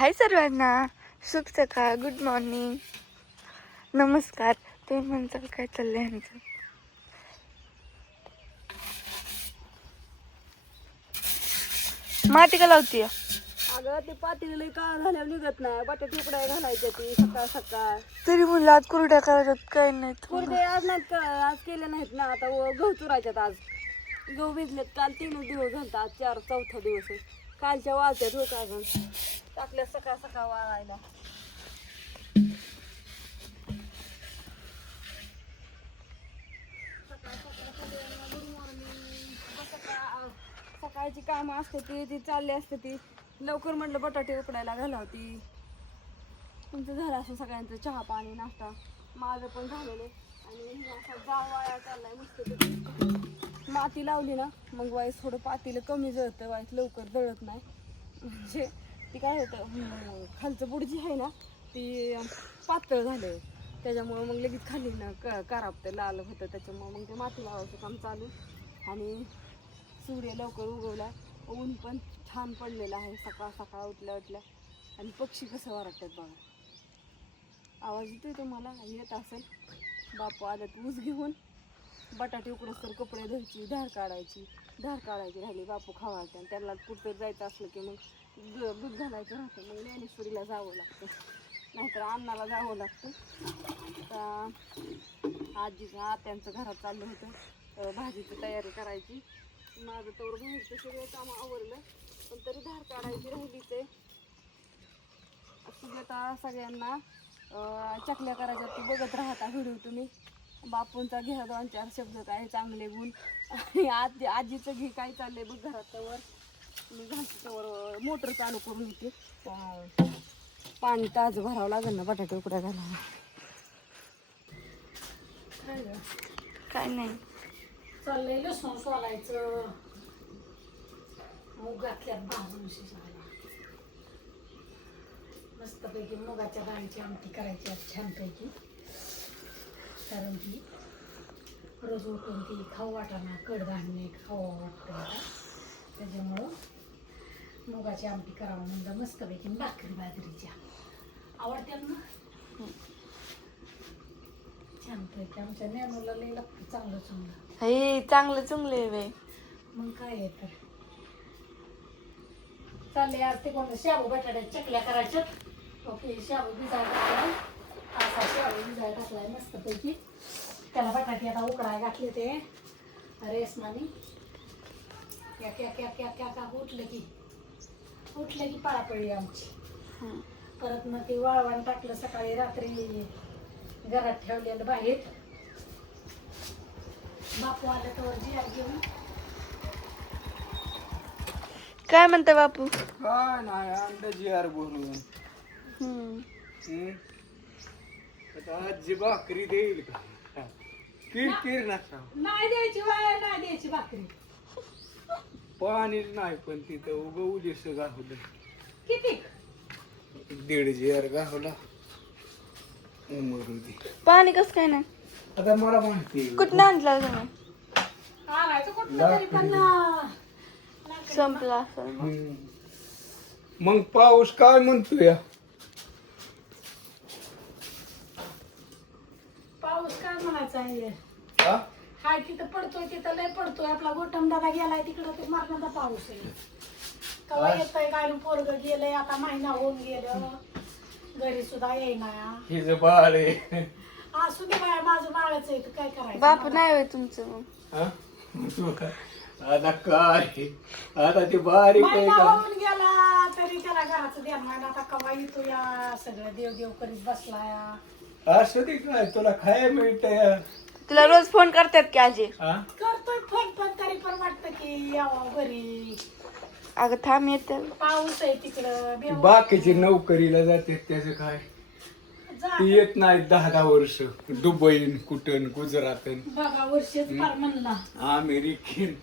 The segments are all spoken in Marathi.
हाय सर्वांना, शुभ सकाळ, गुड मॉर्निंग, नमस्कार. तुम्ही म्हणताल काय चाललंय ह्यांचं? माती का लावतीय? अगं ते पातेलं लई काळ झाल्यावर निघत नाही. बटाटे उकडाय घालायच्या ती सकाळ सकाळ. तरी म्हणलं आज कुरड्या करायच्यात, काय नाही कोरडे आज नाहीत आज केले नाहीत ना. आता गहू चुरायच्यात आज. गहू भिजलेत काल 3 दिवस झालत, आज 4-4था दिवस आहे. कालच्या वाळत्यात होत अजून टाकल्या सकाळ सकाळ वाळायला. सकाळची कामं असते ती चालली असते ती. लवकर म्हटलं बटाटे उकडायला घालावती. तुमचं झालं असं सगळ्यांचं चहा पाणी नाश्ता. माझं पण झालेलं आहे. आणि असा जाळ वाया चाललाय मस्त. माती लावली ना मग वाईस थोडं पातीला कमी जळतं, वाईस लवकर जळत नाही. म्हणजे ती काय होतं, खालचं बुड जी आहे ना ती पातळ झालं, त्याच्यामुळं मग लगेच खाली ना करापतं लाल होतं. त्याच्यामुळं मग ते माती लावायचं काम चालू. आणि सूर्य लवकर उगवला, ऊन पण छान पडलेलं आहे सकाळ सकाळ उठल्या उठल्या. आणि पक्षी कसं वरडतात बघा. आवाज येतोय तुम्हाला? येत असेल. बापू आल्यात ऊस घेऊन. बटाटे उकडस तर कपडे धुवायची, धार काढायची राहिली. बापू खावायचे आणि त्यांना कुठं जायचं असलं की मग दूध घालायचं राहतं. मग ज्ञानेश्वरीला जावं लागतं, नाहीतर अण्णाला जावं लागतं. तर आत्यांचं घरात चाललं होतं भाजीची तयारी करायची. माझं तर बाहेरचं सगळं काम आवरलं, पण तरी धार काढायची राहिलीच आहे. सुगता सगळ्यांना चकल्या करायच्या ती बघत राहता व्हिडिओ तुम्ही. बापूंचा घ्या 2-4 शब्द काय चांगले गुण. आणि आजीचं घे काय चाललंय बघ घरात. तवर मी घालते तवर मोटर चालू करून होते. पाणी ताजं भरावं लागेल ना बटाटे उकड्या घालायला. काय नाही चाललंय लसूण सोलायचं, मूग घातल्यात भाजून शिजायला. मस्तपैकी मुगाच्या डाळीची आमटी करायची आज छानपैकी. कारण की रोज उठून ती खाऊ वाटाणा कडधान्य खाऊ वाटतं मला, त्याच्यामुळं मुगाची आमटी करावं म्हणजे मस्तपैकी. भाकरी बाजरीच्या आवडत्या ना छानपैकी. आमच्या ज्ञानूला लई लागतं चांगलं चांगलं. हे चांगलं चुंगले बाई. मग काय आहे तर चालले आज ते कोण शाबू बटाट्याच्या चकल्या करायच्या. ओके, शाबू भिजायला टाकलाय, असा शाबू भिजायला टाकलाय मस्तपैकी. त्याला बटाटे आता उकडाय घातले ते रेसमानी. उठलं की पाळापळी आमची. परत मग ते वाळवण टाकलं सकाळी, रात्री घरात ठेवलेलं बाहेर. बापू आलं तर जिया घेऊन. काय म्हणता बापू? काय नाही, अंड्याची यार बोलून आता आजी भाकरी देईल का? किरकिर नका. नाही द्यायची वाया, नाही द्यायची भाकरी. पाणीच नाही पण तिथं उगं उदिस गावलं. किती 1.5 जार गावला. उमरली पाणी कसं काय नाही? आता मला माहिती कुठनं आणलं तुम्ही? आणायचं कुठलं तरी पण संपला असेल मग. मग पाऊस काय म्हणतोय? पाऊस काय म्हणायचा आहे. हा? हाय तिथं पडतोय, तिथं लय पडतोय. आपला गोटम दादा गेलाय तिकडं, ते मारणाचा पाऊस आहे. कवा येतोय काय पोरग गेलंय, आता महिना होऊन गेलं, घरी सुद्धा येईना. हिचं बाळ आहे. असू दे बाया, माझं बाळच आहे, तर काय करायचं. बापू नाही होय तुमचं मग? हा? आता काय, आता ते बारीक आहे महिना का? होऊन गेला तरी त्याला घराचं ध्यान नाही. आता कवा येतो या सगळं देव देव करीत बसलाय. असं ते काय तुला खायला मिळतंय? तुला रोज फोन करतात की आजी? हा? करतोय फोन, पण तरी पण वाटतं की यावं घरी. अगं थांब येते. पाऊस आहे तिकडं, बेव- बाकीची नोकरीला जाते त्याचं काय, जा. ती येत नाही 10-10 वर्ष. दुबईन कुठन गुजरातन बघा वर्षच फार म्हणला. अमेरिकेन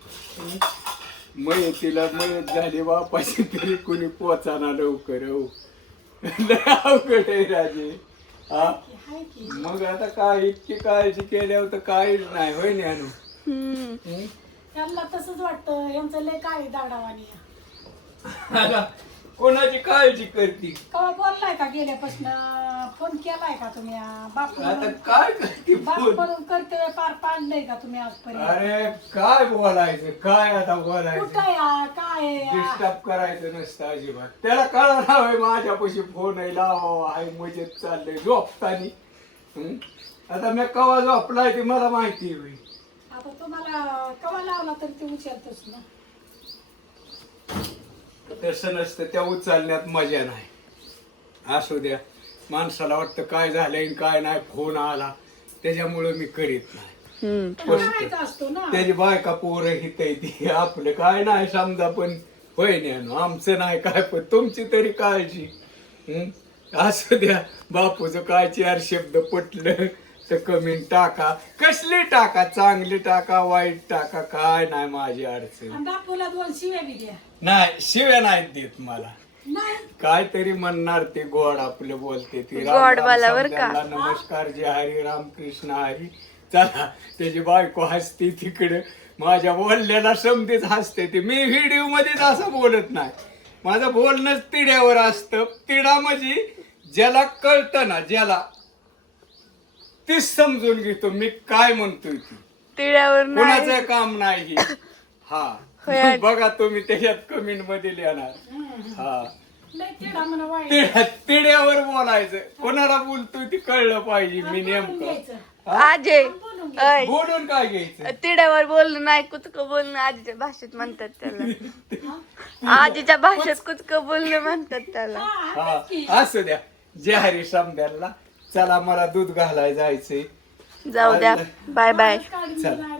मयतीला मयत झाली बापाची तरी कोणी पोचाना लवकर. हो लय अवघड आहे राजे. हा हाय की मग आता काय इतकी काळजी केल्यावर तर काहीच नाही होय ज्ञानू. त्यांना तसंच वाटतं, यांचं लय काय दाडावानी. आता कोणाची काळजी करते कवा बोललाय का गेल्यापासून फोन केलाय का तुम्ही बाप आता काय करते बाप फोन म्हणून कर्तव्य पार पाडलंय का तुम्ही आजपर्यंत अरे काय बोलायचं काय आता बोलायचं कुठं काय डिस्टर्ब करायचं नसतं अजिबात त्याला कळणार हवंय माझ्यापाशी फोन आहे लावा आहे मजेत चाललंय झोपतानी आता मी कवा झोपलाय ते मला माहिती होईल आता तुम्हाला कवा लावला तर ते उचलतोच ना तसं नसतं त्या उचलण्यात मजा नाही असू द्या माणसाला वाटतं काय झालंय आणि काय नाही फोन आला त्याच्यामुळं मी करीत नाही पण करायचा असतो ना त्याची बायका पोरं हित ती आपलं काय नाही समजा पण होय न्यानो आमचं नाही काय पण तुमची तरी काळजी असू द्या बापूचं काय 4 शब्द पटलं तर कमी टाका कसली टाका चांगली टाका वाईट टाका काय नाही माझी अडचण आणि बापूला 2 शिव्या बी द्या नाही शिव्या नाहीत देत मला नाही काहीतरी म्हणणार ते गोड आपलं बोलते ती गोड बोला बरं का. नमस्कार जय हरी रामकृष्ण हरी चला त्याची बायको हसते तिकडे माझ्या बोलल्याला समधीच हसते ती मी व्हिडिओ मध्येच असं बोलत नाही माझं बोलणंच तिड्यावर असतं तिडा म्हणजे ज्याला कळतं ना ज्याला तीच समजून घेतो मी काय म्हणतोय ती तिळ्यावर नाही कोणाचं काम नाही हा बघा तुम्ही त्याच्यात कमेंट मध्ये लिहिणार हा लय तिडा म्हणा वाईट तिड्यावर बोलायचं कोणाला बोलतोय ते कळलं पाहिजे मी नेमकं घ्यायचं आजे अय, बोलून काय घ्यायचं तिड्यावर बोलणं नाही कुचकं बोलणं आजीच्या भाषेत म्हणतात त्याला आजीच्या भाषेत कुचकं बोलणं म्हणतात त्याला हा असू द्या जय हरी समद्याला चला मला दूध घालाय जायचंय जाऊ द्या बाय बाय काढून चल. दिला